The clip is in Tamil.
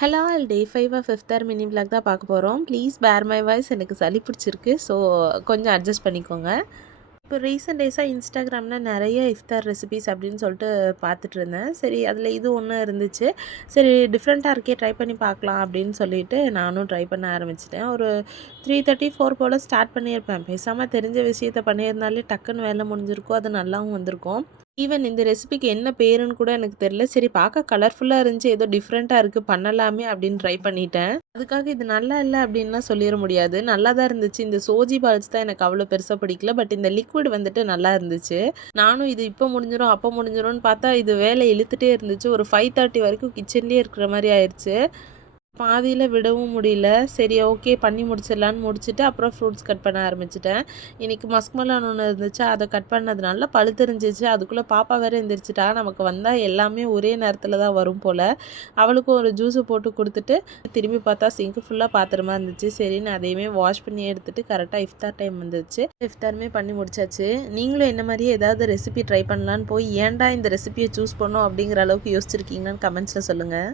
Hello all day 5 fifth mini vlog தான் பார்க்க போகிறோம். ப்ளீஸ் பேர் மை வாய்ஸ். எனக்கு சளி பிடிச்சிருக்கு, ஸோ கொஞ்சம் அட்ஜஸ்ட் பண்ணிக்கோங்க. இப்போ ரீசெண்ட் டேஸாக இன்ஸ்டாகிராமில் நிறைய இஃப்தார் ரெசிபீஸ் அப்படின்னு சொல்லிட்டு பார்த்துட்டு இருந்தேன். சரி, அதில் இது ஒன்று இருந்துச்சு. சரி, டிஃப்ரெண்ட்டாக இருக்கே, ட்ரை பண்ணி பார்க்கலாம் அப்படின்னு சொல்லிட்டு நானும் ட்ரை பண்ண ஆரம்பிச்சிட்டேன். ஒரு 3:34 போல் ஸ்டார்ட் பண்ணியிருப்பேன். பேசாமல் தெரிஞ்ச விஷயத்த பண்ணியிருந்தாலே டக்குன்னு வேலை முடிஞ்சிருக்கும், அது நல்லாவும் வந்திருக்கும். ஈவன் இந்த ரெசிபிக்கு என்ன பேருன்னு கூட எனக்கு தெரியல. சரி, பார்க்க கலர்ஃபுல்லாக இருந்துச்சு, ஏதோ டிஃப்ரெண்ட்டாக இருக்குது, பண்ணலாமே அப்படின்னு ட்ரை பண்ணிட்டேன். அதுக்காக இது நல்லா இல்லை அப்படின்லாம் சொல்லிட முடியாது. நல்லா தான் இருந்துச்சு. இந்த சோஜி பால்ஸ் தான் எனக்கு அவ்வளோ பெருசாக பிடிக்கல. பட் இந்த லிக்விட் வந்துட்டு நல்லா இருந்துச்சு. நானும் இது இப்போ முடிஞ்சிடும் அப்போ முடிஞ்சிடும்னு பார்த்தா இது வேலை இழுத்துட்டே இருந்துச்சு. ஒரு 5:30 வரைக்கும் கிச்சன்லேயே இருக்கிற மாதிரி ஆயிடுச்சு. பாதியில் விடவும் முடியல. சரி, ஓகே, பண்ணி முடிச்சிடலான்னு முடிச்சுட்டு அப்புறம் ஃப்ரூட்ஸ் கட் பண்ண ஆரம்பிச்சிட்டேன். இன்றைக்கி மஸ்க்மெலன் ஒன்று இருந்துச்சு, அதை கட் பண்ணதுனால பழுத்தெரிஞ்சிச்சு. அதுக்குள்ளே பாப்பா வேறு எந்திரிச்சிட்டா. நமக்கு வந்தால் எல்லாமே ஒரே நேரத்தில் தான் வரும் போல். அவளுக்கும் ஒரு ஜூஸை போட்டு கொடுத்துட்டு திரும்பி பார்த்தா சிங்க்கு ஃபுல்லாக பாத்திரமா இருந்துச்சு. சரின்னு அதையுமே வாஷ் பண்ணி எடுத்துகிட்டு கரெக்டாக இஃப்தார் டைம் வந்துருச்சு. இஃப்தாருமே பண்ணி முடிச்சாச்சு. நீங்களும் என்ன மாதிரியே ஏதாவது ரெசிபி ட்ரை பண்ணலான்னு போய் ஏன்டா இந்த ரெசிபியை சூஸ் பண்ணோம் அப்படிங்கிற அளவுக்கு யோசிச்சிருக்கீங்கன்னு கமெண்ட்ஸில் சொல்லுங்கள்.